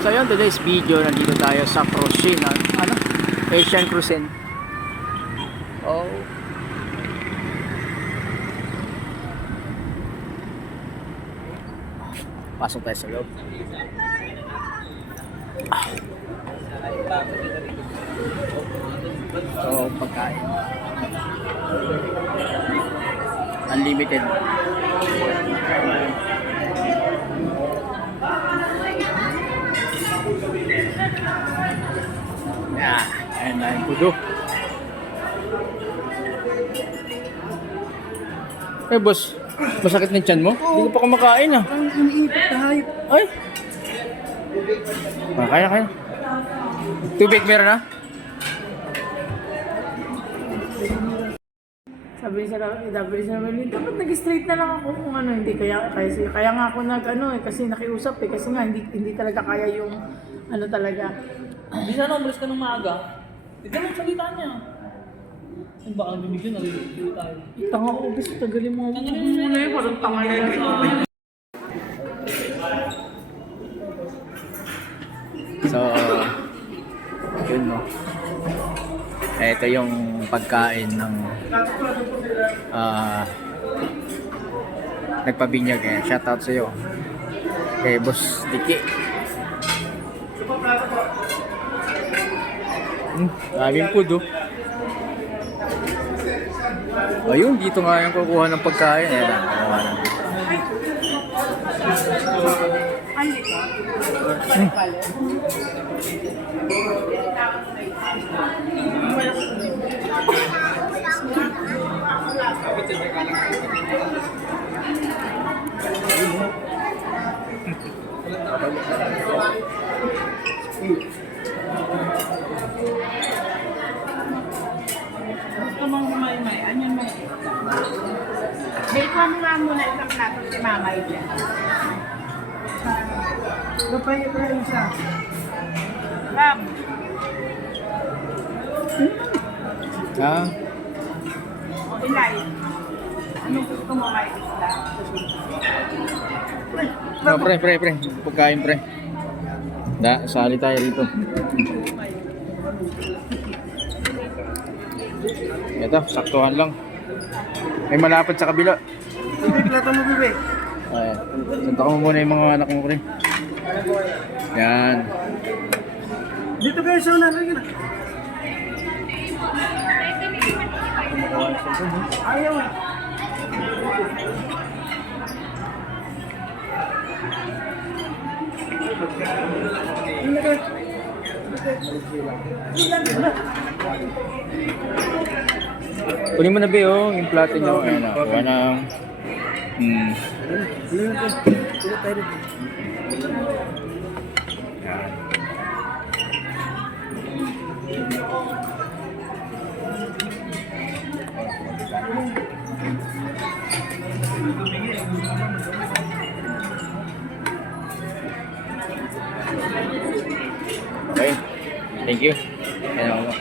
So yun, today's video, nandito tayo sa Cruisin, ano? Asian Cruisin. Oh. Pasok tayo sa loob. So, pagkain. Unlimited. Yeah, and I'm kudo. Eh, boss, masakit ng tiyan mo? Hindi ka pa kumakain ah. Ang iniipit na hayop. Ay! Kaya. Tubig meron na? Sabi niya naman, dapat nag-straight na lang ako kung ano, hindi kaya nga ako kasi nakiusap kasi nga hindi talaga kaya yung ano talaga. Hindi sana umalis ka ng maaga. Hindi naman salita niya. Ang baka bibigyan, nalilito tayo. Tanga ko, bis, tagalin mo ako muna eh, parang tanga na lang siya. So, yun mo. Ito yung pagkain ng nagpabinyag eh. Shoutout sa'yo. Kay Boss Diki. Daming food oh. Ayun, dito nga yung kukuha ng pagkain. Ayan lang, kukuha na. Gusto mong may, anyan mo. Bake mo nga muna isang plato si Mamay dyan. Gapay yung siya. Ram. Ah, O Ilay. Anong gusto mo may isla? oh, pre. Pagkain, pre. Sali tayo rito. Ito, saktuhan lang. May malapad sa kabila. May plato mo, bebe. Ayan. Santa ko muna yung mga anak mo, pre. Yan. Dito kayo sa una. Ayaw eh. Kunin mo na ba yung plato nyo? Ayan na. Kuha ng... Yan. Okay. Thank you. Ayan ako.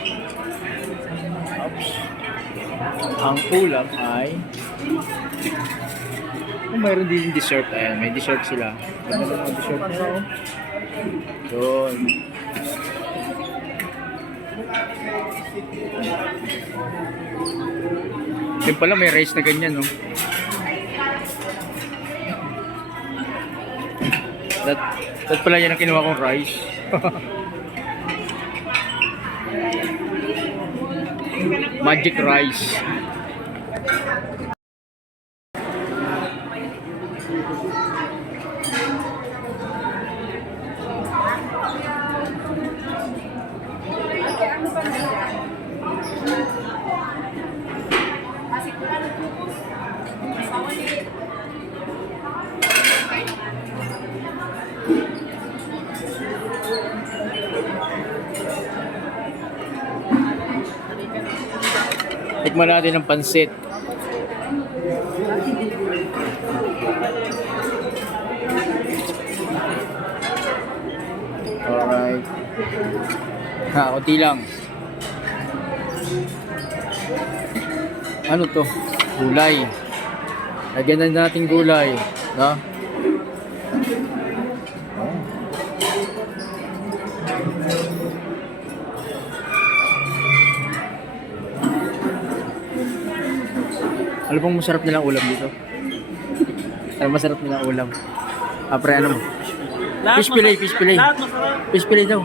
Oops. Ang ulam ay mayroon din dessert. Ayan, may dessert sila. Ano ba ang dessert nila? Yun. Yun pala, may rice na ganyan, no? That pala yan ang kinuha kong rice. Magic rice. Tikman natin ang pansit. Alright. Kunti lang. Ano to? Gulay. Lagyan na natin gulay. No? Ano bang masarap nilang ulam dito? Ano masarap nilang ulam? Pre, ano mo? Fish fillet, fish fillet. Lahat masarap. Fish fillet daw.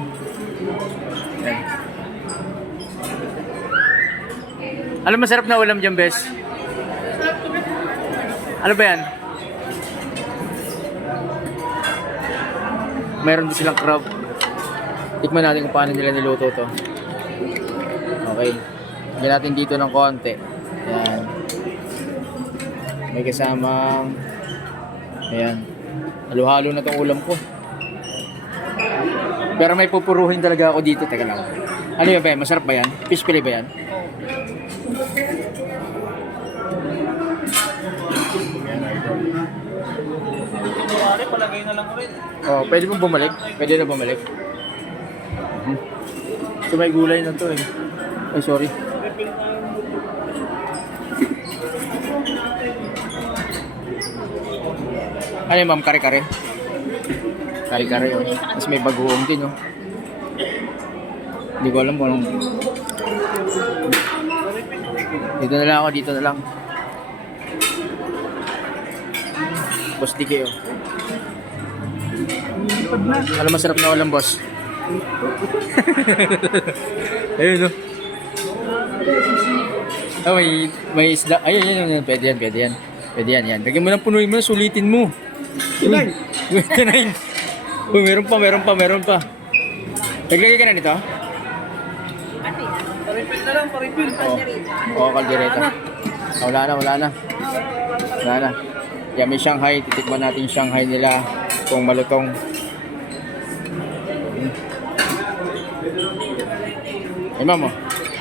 Yan. Ano masarap na ulam dyan, Bes? Ano ba yan? Meron din silang crab. Tikman natin kung paano nila niluto to. Okay. Lagyan natin dito ng konti. Ayan. May kasamang... Ayan. Halo-halo na tong ulam ko. Pero may pupuruhin talaga ako dito. Teka lang. Ano yan ba yan? Masarap ba yan? Fish fillet ba yan? Kunwari, palagay na lang ulit. Oh, pwede mo bumalik? Pwede na bumalik? So may gulay na to eh. Ay, sorry. Ano yun, ma'am? Kare-kare? Kare-kare, oh. Tapos may bagoong din, oh. Hindi ko alam kung anong... Dito na lang ako, dito na lang. Boss Dike, oh. Alam, masarap na ulam, boss. Ayun, oh. Oh, may isda. Ayun, yun. Pwede yan, pwede yan. Pwede yan, yan. Lagyan mo lang, punuin mo na, sulitin mo. 29. Uy, meron pa. Naglagay ka na nito? Paripil na lang, paripil. Oo, kaldereta. Wala na. Yan, may Shanghai. Titikman natin Shanghai nila kung malutong. Ay, ma'am, oh.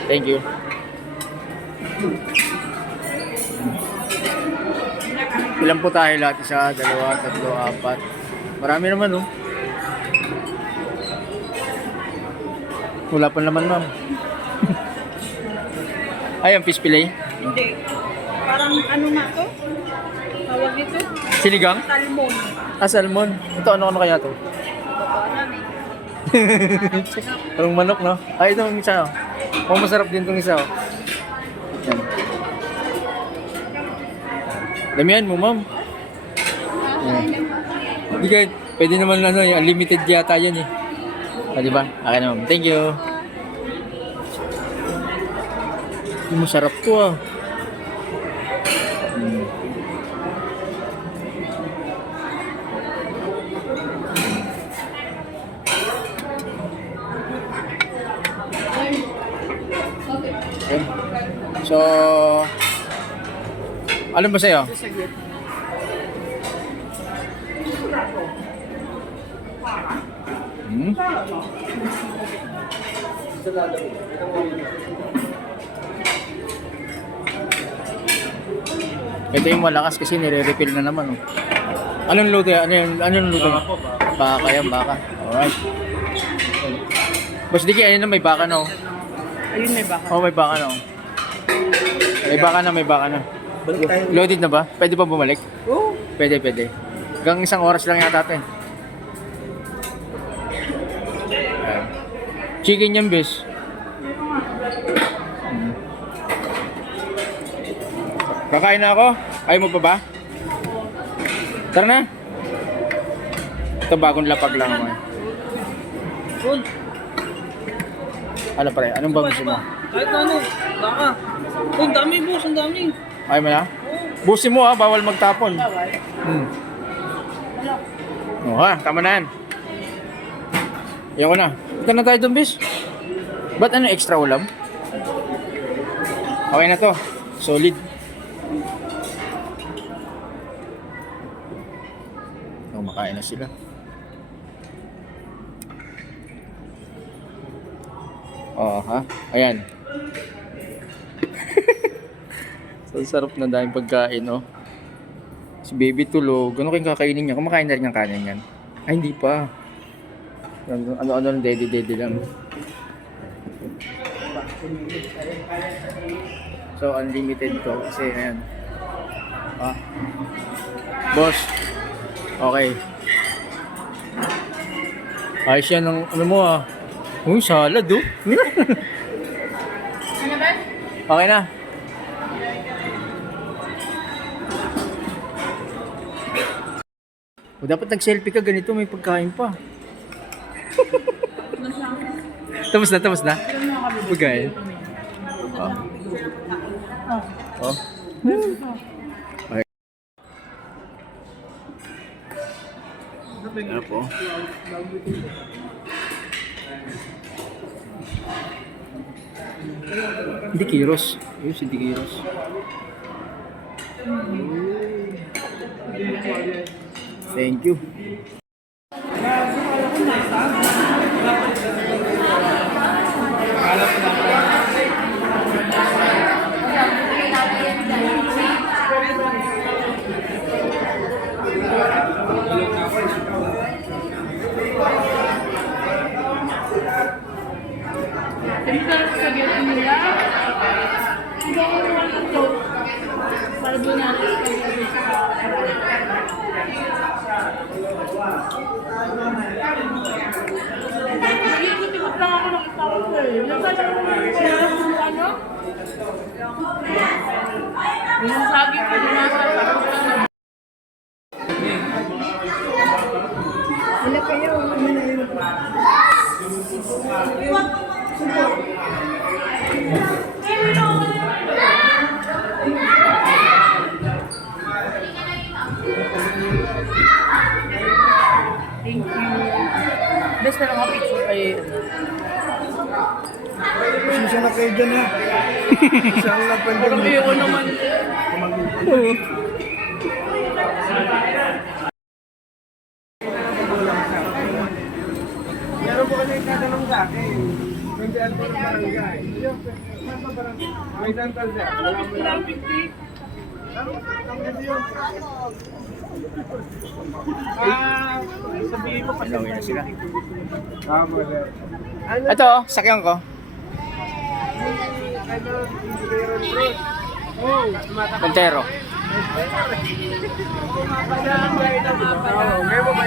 Thank you. Ilan po tayo lahat? 1, 2, 3, 4. Marami naman, oh. Wala pa naman, ma'am. Ay, ang fish fillet. Hindi. Parang ano na to? Tawag nito? Sinigang? Salmon. Salmon. Ito, ano kaya to? Babaran eh. Parang manok, no? Ay, itong isa, oh. Oh, masarap din itong isa, oh. Yan. Damihan mo, ma'am. Yan. Hindi kahit, pwede naman ano, yung unlimited yata yan, eh. O, diba? Okay na, ma'am. Thank you. Masarap to, ah. Okay. So, ano ba sa'yo? Ito yung malakas kasi nire-refill na naman. Oh. Anong luto yan? Anong luto? Baka yan, baka. Alright. Boss Diki, ayun na, may baka na. Oh. Ayun may baka. Oh, may baka na. Oh. May baka na. Loaded na ba? Pwede pa bumalik? Oo. Pwede. Hanggang 1 oras lang yata ito eh. Ayan. Chicken yan, bes. Kakain na ako? Ayaw mo pa ba? Tara na. Ito bagong lapag lang ako. Yun. Ano pare? Anong ba gusto mo? Kahit na ano, baka. Oh, ang dami boss, ang dami. Ayaw mo na? Busin mo ha, bawal magtapon. Oh ha, tama na yan. Ayoko na. Ito na tayo doon, bis. Ba't ano extra ulam? Okay na to. Solid. Makain na sila. Oh, ha? Ayan. So, sarap na dahil pagkain, oh. Si baby tulog. Ano kayong kakainin niya? Kumakain na rin ang kanin yan. Ay, hindi pa. Ano-ano lang, daddy lang. So, unlimited to. Kasi, ayan. Ah. Boss. Okay. Ayos yan ng ano mo ah. Uy, salad oh. Ano ba? Okay na. O dapat nag-selfie ka ganito, may pagkain pa. Tapos na. Pagkain. Oh. Oh. Okay. Ano po? Hindi Kiros. Ayun, hindi Kiros. Thank you. Ito sa gete nila. Hindi ako naman ito. Para doon natin spaghetti. Nag-iikot-ikot lang ako ng isa ko eh. Nasaan ako ng ano? Yung saging ko nasa sa Wala kayo. Thank you. Best na lang ako picture ay Pasensya na kayo dyan ha. Saan na pwede parang ayoko naman. Meron po kasi tatanong sa akin. Hindi ano po ng barangay. May dental siya. Wala mo lang. Sabihin mo kasi Gawin na sila. Tama na. Ito, sakyan ko. Oh, Montero. ngayon mo ba